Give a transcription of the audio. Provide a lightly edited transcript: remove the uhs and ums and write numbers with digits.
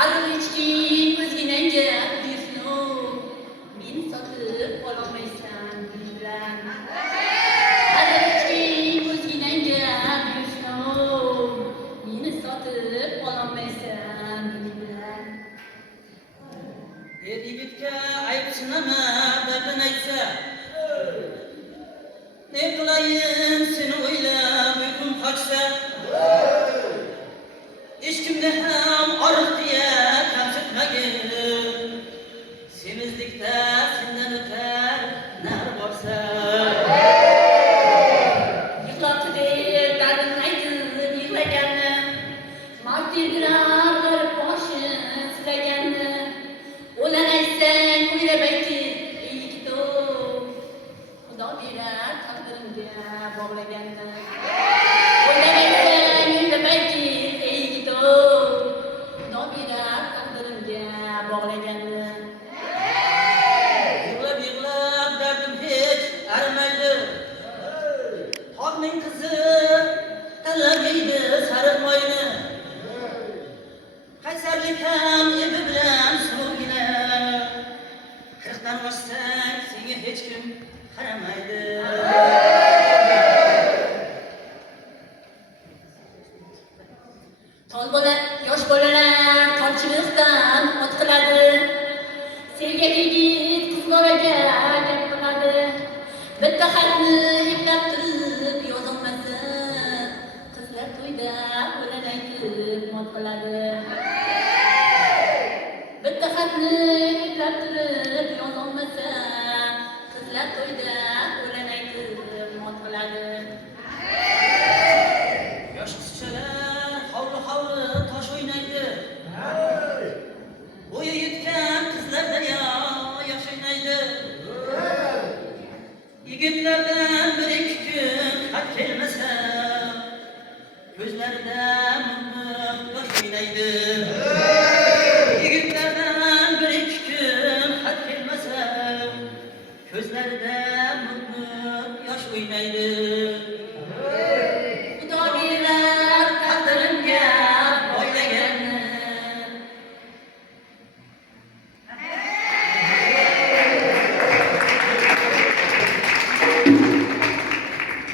Adım içki özginenge büyüsün o. Beni satıp olamaysan bilen. Adım içki özginenge büyüsün o. Beni satıp olamaysan bilen. Yigitga ayıp sınama, dardın aytsa. Ne kılayım seni oylab uykum kaçsa. Hiç kimde hem arık diye kamsıtmagin. Semizlikte senden öter nar varsa. Yıklatı değil derdin aytın yıklaganni. Martirdirar garip boşun silaganni. Olan aytsan o'ylabayki iylikdi o. Xudo berar taqdirimga bog'laganni. Olan aytsan o'ylabayki iylikdi o. Xudo berar taqdirimga bog'laganni. Yığlab derdim hiç erimaydi. Tog'ning qizi tanlab yeydi sariq moyni. Qaysarlik ham ebi bilan suvgina. Qirqdan oshsang senga hech kim qaramaydi. Yosh bolalar tomchilikdan ot qiladi. Sevgan yigit qiz bolaga gap qiladi. Bitta xatni eplab turib yozolmasa, qizlar to'yda o'lan aytib mot qiladi. Bitta xatni eplab turib yozolmasa, qizlar to'yda o'lan aytib mot qiladi. Yosh qizchalar hovli tosh o'ynaydi. Bo'yi yetgan qizlarda yosh o'ynaydi. Yigitlardan bir ikki kun xat kelmasa, ko'zlarida mung yosh o'ynaydi.